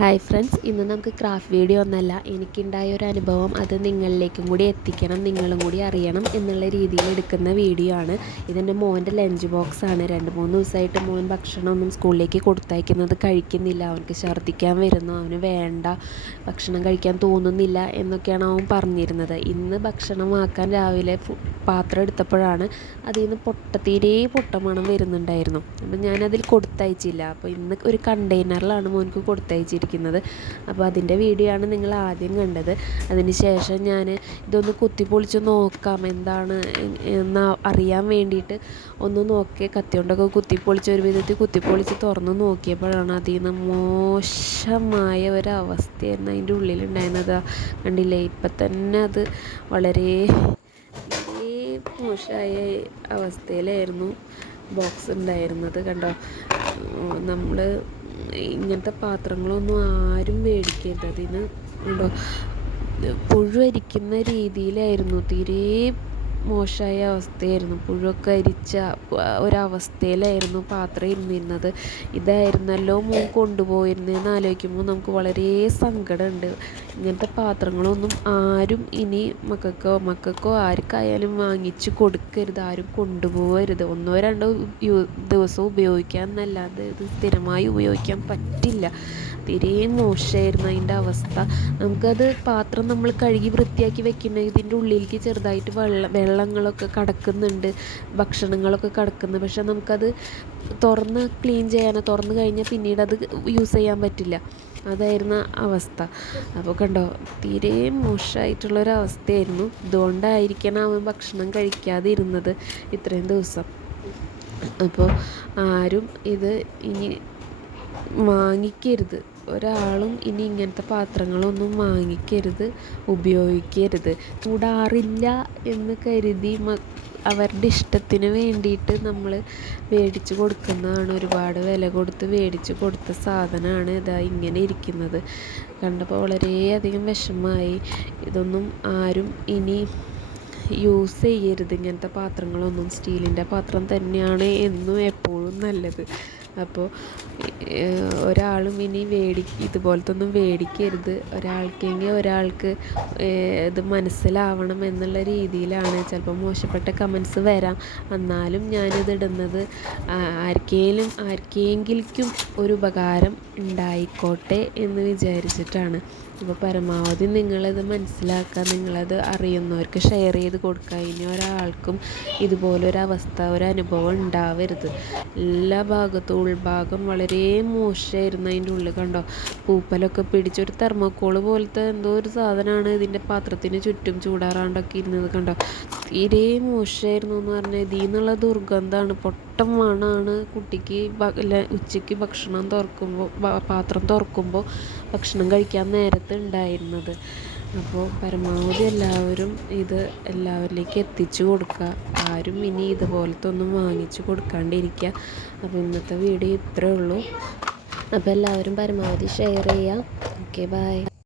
Hi friends, ഇന്ന് നമുക്ക് craft video ഒന്നല്ല, എനിക്കുണ്ടായ ഒരു അനുഭവം അത് നിങ്ങളിലേക്കും കൂടി എത്തിക്കണം, നിങ്ങളും കൂടി അറിയണം എന്നുള്ള രീതിയിൽ എടുക്കുന്ന വീഡിയോ ആണ്. ഇതെൻ്റെ മോൻ്റെ ലഞ്ച് ബോക്സാണ്. 2-3 ദിവസമായിട്ട് മോൻ ഭക്ഷണമൊന്നും സ്കൂളിലേക്ക് കൊടുത്തയക്കുന്നത് കഴിക്കുന്നില്ല. അവനക്ക് ഛർദ്ദിക്കാൻ വരുന്നു, അവന് വേണ്ട, ഭക്ഷണം കഴിക്കാൻ തോന്നുന്നില്ല എന്നൊക്കെയാണ് അവൻ പറഞ്ഞിരുന്നത്. ഇന്ന് ഭക്ഷണമാക്കാൻ രാവിലെ പാത്രം എടുത്തപ്പോഴാണ് അതിൽ നിന്ന് തീരെ പൊട്ടമണം വരുന്നുണ്ടായിരുന്നു. അപ്പം ഞാനതിൽ കൊടുത്തയച്ചില്ല. അപ്പോൾ ഇന്ന് ഒരു കണ്ടെയ്നറിലാണ് മോൻക്ക് കൊടുത്തയച്ചിരിക്കുന്നത്. അപ്പോൾ അതിൻ്റെ വീഡിയോ ആണ് നിങ്ങൾ ആദ്യം കണ്ടത്. അതിന് ശേഷം ഞാൻ ഇതൊന്ന് കുത്തിപ്പൊളിച്ച് നോക്കാം എന്താണ് എന്ന് അറിയാൻ വേണ്ടിയിട്ട് ഒന്ന് നോക്കി കത്തിയോണ്ടൊക്കെ കുത്തിപ്പൊളിച്ച് ഒരു വിധത്തിൽ കുത്തിപ്പൊളിച്ച് തുറന്ന് നോക്കിയപ്പോഴാണ് അതിൽ നിന്ന് മോശമായ ഒരവസ്ഥയായിരുന്നു അതിൻ്റെ ഉള്ളിലുണ്ടായിരുന്നത്. കണ്ടില്ലേ, ഇപ്പം തന്നെ അത് വളരെ മോശമായ അവസ്ഥയിലായിരുന്നു ബോക്സ് ഉണ്ടായിരുന്നത്. കണ്ടോ, നമ്മൾ ഇങ്ങനത്തെ പാത്രങ്ങളൊന്നും ആരും മേടിക്കരുത്. അതിന് കണ്ടോ, പുഴു അരിക്കുന്ന രീതിയിലായിരുന്നു. തീരെ മോശമായ അവസ്ഥയായിരുന്നു. പുഴുവൊക്കെ അരിച്ച ഒരവസ്ഥയിലായിരുന്നു പാത്രം ഇരുന്നിരുന്നത്. ഇതായിരുന്നല്ലോ മോൻ കൊണ്ടുപോയിരുന്നതെന്ന് ആലോചിക്കുമ്പോൾ നമുക്ക് വളരെ സങ്കടമുണ്ട്. ഇങ്ങനത്തെ പാത്രങ്ങളൊന്നും ആരും ഇനി മക്കൾക്കോ ആർക്കായാലും വാങ്ങിച്ച് കൊടുക്കരുത്, ആരും കൊണ്ടുപോകരുത്. 1-2 ദിവസം ഉപയോഗിക്കാൻ എന്നല്ലാതെ ഇത് സ്ഥിരമായി ഉപയോഗിക്കാൻ പറ്റില്ല. തീരെ മോശമായിരുന്നു അതിൻ്റെ അവസ്ഥ. നമുക്കത് പാത്രം നമ്മൾ കഴുകി വൃത്തിയാക്കി വെക്കുന്ന ഇതിൻ്റെ ഉള്ളിലേക്ക് ചെറുതായിട്ട് വെള്ളങ്ങളൊക്കെ കടക്കുന്നുണ്ട്, ഭക്ഷണങ്ങളൊക്കെ കടക്കുന്നു. പക്ഷെ നമുക്കത് തുറന്ന് ക്ലീൻ ചെയ്യാനോ തുറന്ന് കഴിഞ്ഞാൽ പിന്നീട് അത് യൂസ് ചെയ്യാൻ പറ്റില്ല. അതായിരുന്നു അവസ്ഥ. അപ്പോൾ കണ്ടോ, തീരെ മോശമായിട്ടുള്ളൊരവസ്ഥയായിരുന്നു. ഇതുകൊണ്ടായിരിക്കണം അവൻ ഭക്ഷണം കഴിക്കാതെ ഇരുന്നത് ഇത്രയും ദിവസം. അപ്പോൾ ആരും ഇത് ഇനി വാങ്ങിക്കരുത്. ഒരാളും ഇനി ഇങ്ങനത്തെ പാത്രങ്ങളൊന്നും വാങ്ങിക്കരുത്, ഉപയോഗിക്കരുത്. ചൂടാറില്ല എന്ന് കരുതി അവരുടെ ഇഷ്ടത്തിന് വേണ്ടിയിട്ട് നമ്മൾ മേടിച്ച് കൊടുക്കുന്നതാണ്. ഒരുപാട് വില കൊടുത്ത് മേടിച്ച് കൊടുത്ത സാധനമാണ് ഇതാ ഇങ്ങനെ ഇരിക്കുന്നത്. കണ്ടപ്പോൾ വളരെയധികം വിഷമമായി. ഇതൊന്നും ആരും ഇനി യൂസ് ചെയ്യരുത്. ഇങ്ങനത്തെ പാത്രങ്ങളൊന്നും സ്റ്റീലിൻ്റെ പാത്രം തന്നെയാണ് എന്നും എപ്പോഴും നല്ലത്. അപ്പോൾ ഒരാളും ഇനി ഇതുപോലത്തെ ഒന്നും മേടിക്കരുത്. ഒരാൾക്ക് ഇത് മനസ്സിലാവണം എന്നുള്ള രീതിയിലാണ്. ചിലപ്പോൾ മോശപ്പെട്ട കമൻസ് വരാം, എന്നാലും ഞാനിത് ഇടുന്നത് ആർക്കെങ്കിലും ഒരു ഉപകാരം ഉണ്ടായിക്കോട്ടെ എന്ന് വിചാരിച്ചിട്ടാണ്. അപ്പോൾ പരമാവധി നിങ്ങളിത് മനസ്സിലാക്കുക, നിങ്ങളത് അറിയുന്നവർക്ക് ഷെയർ ചെയ്ത് കൊടുക്കുക. ഇനി ഒരാൾക്കും ഇതുപോലൊരവസ്ഥ ഒരനുഭവം ഉണ്ടാവരുത്. എല്ലാ ഭാഗത്തും ഉൾഭാഗം വളരെ മോശമായിരുന്നു. അതിൻ്റെ ഉള്ളിൽ കണ്ടോ, പൂപ്പലൊക്കെ പിടിച്ചൊരു തെർമോക്കോള് പോലത്തെ എന്തോ ഒരു സാധനമാണ് ഇതിൻ്റെ പാത്രത്തിന് ചുറ്റും ചൂടാറാണ്ടൊക്കെ ഇരുന്നത്. കണ്ടോ, തീരെ മോശമായിരുന്നു എന്ന് പറഞ്ഞാൽ ഇതിൽ നിന്നുള്ള ദുർഗന്ധമാണ്, പൊട്ടം മണമാണ് കുട്ടിക്ക് ഉച്ചയ്ക്ക് പാത്രം തുറക്കുമ്പോൾ ഭക്ഷണം കഴിക്കാൻ നേരത്ത് ഉണ്ടായിരുന്നത്. അപ്പോൾ പരമാവധി എല്ലാവരും ഇത് എല്ലാവരിലേക്ക് എത്തിച്ചു കൊടുക്കുക. ആരും ഇനി ഇതുപോലത്തെ ഒന്നും വാങ്ങിച്ചു കൊടുക്കാണ്ടിരിക്കുക. അപ്പോൾ ഇന്നത്തെ വീഡിയോ ഇത്രയേ ഉള്ളൂ. അപ്പോൾ എല്ലാവരും പരമാവധി ഷെയർ ചെയ്യുക. Okay, by.